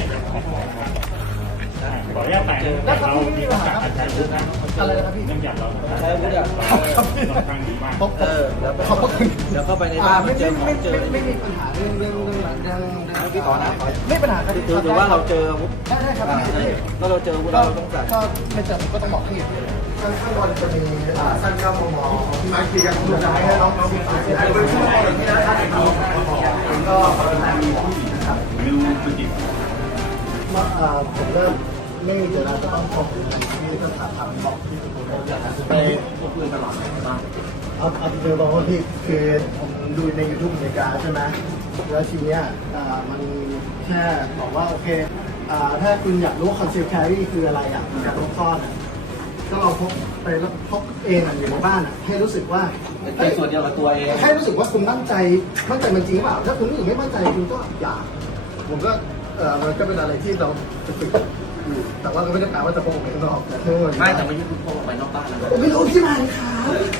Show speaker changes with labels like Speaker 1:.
Speaker 1: ขออนุญาตแต่งเรามีโอกาสใช้วุฒินะอะไรนะครับพี่เนื่องจากเราใช้วุฒิค่อนข้างดีมาก
Speaker 2: แล้วขอบคุณเดี๋ยวเข้าไปในบ้าน
Speaker 3: ไม่มีปัญหาเรื่อง
Speaker 2: พี่ต่อนะ
Speaker 3: ไม่ปัญหา
Speaker 2: ถือว่าเราเจอ
Speaker 3: ได้ครับ
Speaker 2: ก็เราเจอเราต้องใส่
Speaker 3: ก็ไม่เจอผมก็ต้องบอกพี่ข้างบนจะมีสั้น9 มมที่มาคีกันทุกสายให้น้องมีสายให้เป็นช่วงตอนนี้นะท่านก็
Speaker 1: ไม่รู้จริง
Speaker 3: ผมเริ่มไม่มีเจตนาจะต้องพบที่สถาบันบอกที่สุดเลยอยากจะไปพูดคุยตลอดบ้างเอาเจอบอกว่าพี่คือผมดูใน YouTube อเมริกาใช่ไหมแล้วทีเนี้ยมันแค่บอกว่าโอเคถ้าคุณอยากรู้ว่า concealed carry คืออะไรอ่ะอยากรู้ข้อน่ะก็เราพกไปแล้วพกเองอยู่ในบ้านอ่ะให้รู้สึกว่า
Speaker 2: เป็นส่วนเดียวกับตัวเอง
Speaker 3: ให้รู้สึกว่าคุณมั่นใจมันจริงหรือเปล่าถ้าคุณรู้สึกไม่มั่นใจคุณก็อย่าผมก็มันก็เป็นอะไรที่เราจะฝึกแต่ว่าก็ไม่ได้แปลว่าจะพกออกไปข้างนอก
Speaker 2: ไม่แต่ไม่ยุ่งพกออกไปนอกบ้านนะ
Speaker 3: ผมไม่รู้ที่มาเลยครับ